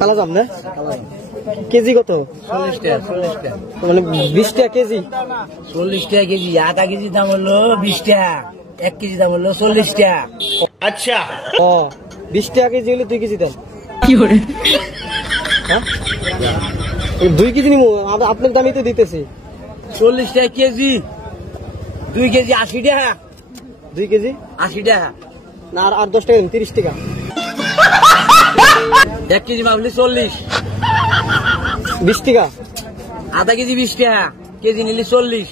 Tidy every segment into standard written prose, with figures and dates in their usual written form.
কালা জাম না কেজি কত? 40 টাকা 40 টাকা মানে 20 টাকা কেজি। 40 টাকা কেজি। আধা কেজি দাম হলো 20 টাকা, 1 কেজি দাম হলো 40 টাকা। আচ্ছা ও 20 টাকা কেজি হলে 2 কেজি দেন। কি করে? হ্যাঁ 2 কেজি নিমু, আপনার দামই তো দিতেছি। 40 টাকা কেজি, 2 কেজি 80 টাকা। 2 কেজি 80 টাকা না, আর 10 টাকা 30 টাকা। 1 কেজি মাপলে 40, 20 টাকা। আধা কেজি 20 টাকা, কেজি নিলে 40।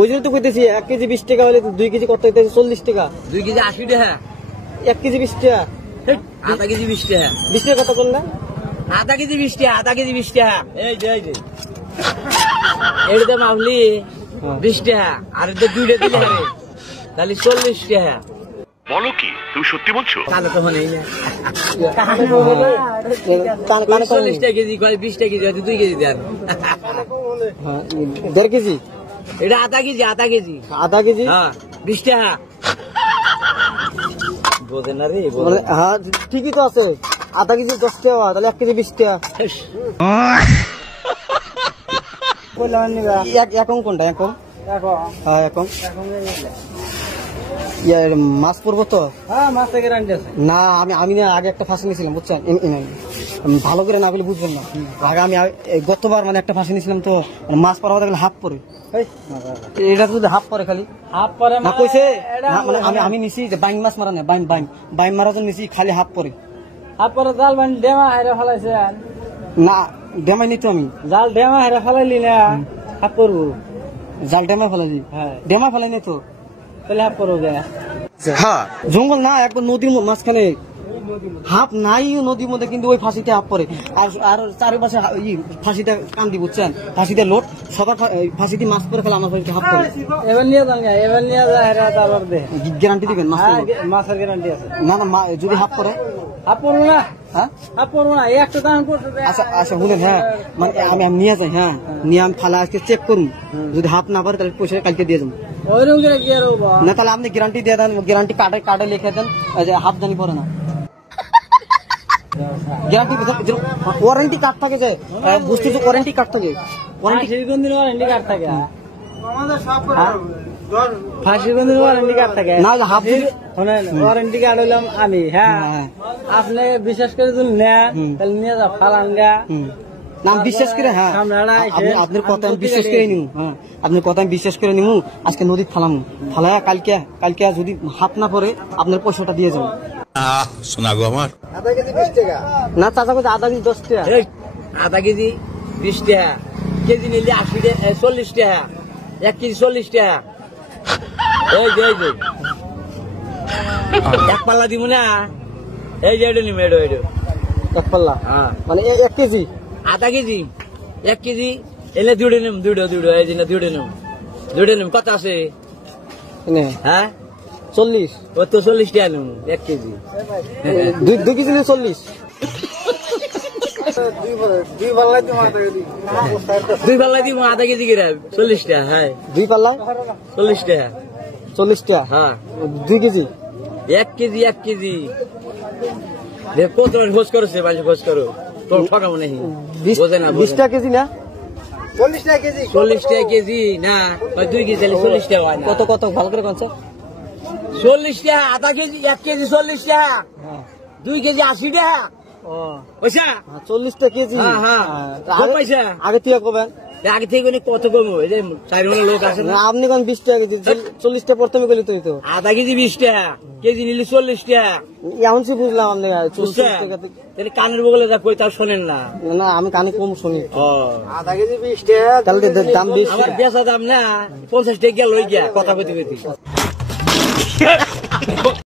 ওই জন্য তো কইতেছি 1 কেজি 20 টাকা হলে 2 কেজি কত হইতেছে? 40 টাকা। 2 কেজি 80 টাকা, 1 কেজি 20 টাকা। আধা কেজি 20 টাকা। 20 টাকা কত করলেন? আধা কেজি 20 টাকা, আধা কেজি 20 টাকা। এই যে এটা মাপলি 20 টাকা, আর এটা 2টা দিলে হবে তাহলে 40 টাকা। বলো কি তুমি সত্যি বলছো? কালো তো হলেই না। 40 টাকা কেজি করে 20 টাকা কেজি, 2 কেজি দেন। 1.5 কেজি। এটা আধা কেজি, আধা কেজি। আধা কেজি হ্যাঁ 20 টাকা। বোঝেন না রে, মানে হ্যাঁ ঠিকই তো আছে। আধা কেজি 10 টাকা, তাহলে 1 কেজি 20 টাকা। এখন কোনটা? এখন হ্যাঁ এখন মাছ পড়বো তো। হ্যাঁ মাছের গ্যারান্টি আছে। না আমি না আগে একটা ফাঁসি নিয়েছিলাম বুঝছেন, ভালো করে না বলে বুঝবেন না। আগে আমি গতবার মানে একটা ফাঁসি নিয়েছিলাম তো, মাছ পড়া দেখলে হাফ পরে। এটা শুধু হাফ পরে, খালি হাফ পরে না কইছে। মানে আমি নিছি যে বাইং মাছ মারা না, বাইং মারা জন্য নিছি, খালি হাফ পরে। হাফ পরে জাল মানে ডেমা হেরে ফেলাইছে না ডেমাই নিতো আমি, জাল ডেমা হেরে ফেলাইলি না হাফ করবো। জাল ডেমা ফেলাই, হ্যাঁ ডেমা ফেলাই নাই তো, তাহলে হাফ করবো। হ্যাঁ জঙ্গল না একবার নদীর মাঝখানে হাফ নাই নদীর মধ্যে, কিন্তু ওই ফাঁসিতে হাফ পরে। আর চারিপাশে ফাঁসিতে কান্দি বুঝছেন, ফাঁসিতে লোট সবার ফাঁসিতে মাছ পরে, খেলে আমার ফাঁসিতে হাফ পরে। এবার নিয়ে যান, এবার নিয়ে যা হেরা তারপর দে গ্যারান্টি দিবেন মাছের গ্যারান্টি আছে। না না যদি হাফ পরে? হাফ করবো না, হ্যাঁ হাফ করবো না, এই একটা দাম করতে। আচ্ছা আচ্ছা শুনেন, হ্যাঁ মানে আমি নিয়ে যাই, হ্যাঁ নিয়ে আমি ফালা আজকে চেক করুন, যদি হাফ না পারে তাহলে পয়সা কালকে দিয়ে যাবো। ওইরকম করে কি আর না তাহলে আপনি গ্যারান্টি দিয়ে দেন, গ্যারান্টি কার্ডে লিখে দেন, হাফ জানি পরে না। গ্যারান্টি ওয়ারেন্টি কার্ড থাকে, যে বুঝতে তো ওয়ারেন্টি কার্ড থাকে, ওয়ারেন্টি কোন দিন ওয়ারেন্টি কার্ড থাকে, ফাঁসির কোন দিন ওয়ারেন্টি কার্ড থাকে না, হাফ ওয়ারেন্টি কার্ড হইলাম আমি। হ্যাঁ আপনি বিশ্বাস করে যদি নেন তাহলে নিয়ে যা ফালাঙ্গা নাম বিশ্বাস করে। হ্যাঁ আপনার কথা আমি বিশ্বাস করে নিবো, হ্যাঁ আপনার কথা আমি বিশ্বাস করে নিবো। আজকে নদীর ফালায়া কালকে যদি হাফ না পরে আপনার পয়সাটা দিয়ে যাবো। শোনা গো আমার আধা কেজি 20 টাকা না, চাচা কইছে আধা কেজি 10 টাকা। আধা কেজি 20 টাকা, কেজি নিলে 80 টাকা, 40 টাকা, 1 কেজি 40 টাকা। এই যে এক পাল্লা দিব না, এই যে এটা নিম, এটা এক পাল্লা মানে 1 কেজি। আধা কেজি 1 কেজি এলে দুটো নিম, দুটো এই যে দুটো নিম। কত আছে? হ্যাঁ 40। ও তো 40 টাকা নিম 1 কেজি। 2 কেজি 40। দুই পাল্লা দিব আধা কেজি করে 40 টাকা। হ্যাঁ 2 পাল্লা 40 টাকা। 40 টাকা। হ্যাঁ 2 কেজি 1 কেজি দেখ কত খোঁজ করেছে, খোঁজ করো তোর ঠকাবো নাকি? বোঝে না 20 টাকা কেজি না, 40 টাকা কেজি। 40 টাকা কেজি না, 2 কেজি তাহলে 40 টাকা হয় না। কত ভালো করে কোনছে? 40 টাকা আধা কেজি, 1 কেজি 40 টাকা, 2 কেজি 80 টাকা। পয়সা 40 টাকা কেজি। হ্যাঁ পয়সা আগে থেকে কবেন, আগে থেকে কত কম? এই যে 4 লোক আছে না, আপনি কোন 20 টাকা কেজি, 40 টাকা প্রথমে গেলি তো আধা কেজি 20 টাকা, কেজি নিলে 40 টাকা। এমন সে বুঝলাম আপনি 40 টাকা। তাহলে কানের বগলে যা কই তার শোনেন না? না আমি কানে কম শুনি। আধা কেজি 20 টাকা, তাহলে দাম বেশি। আমার বেচা দাম না 50 টাকা গেল, কথা কইতে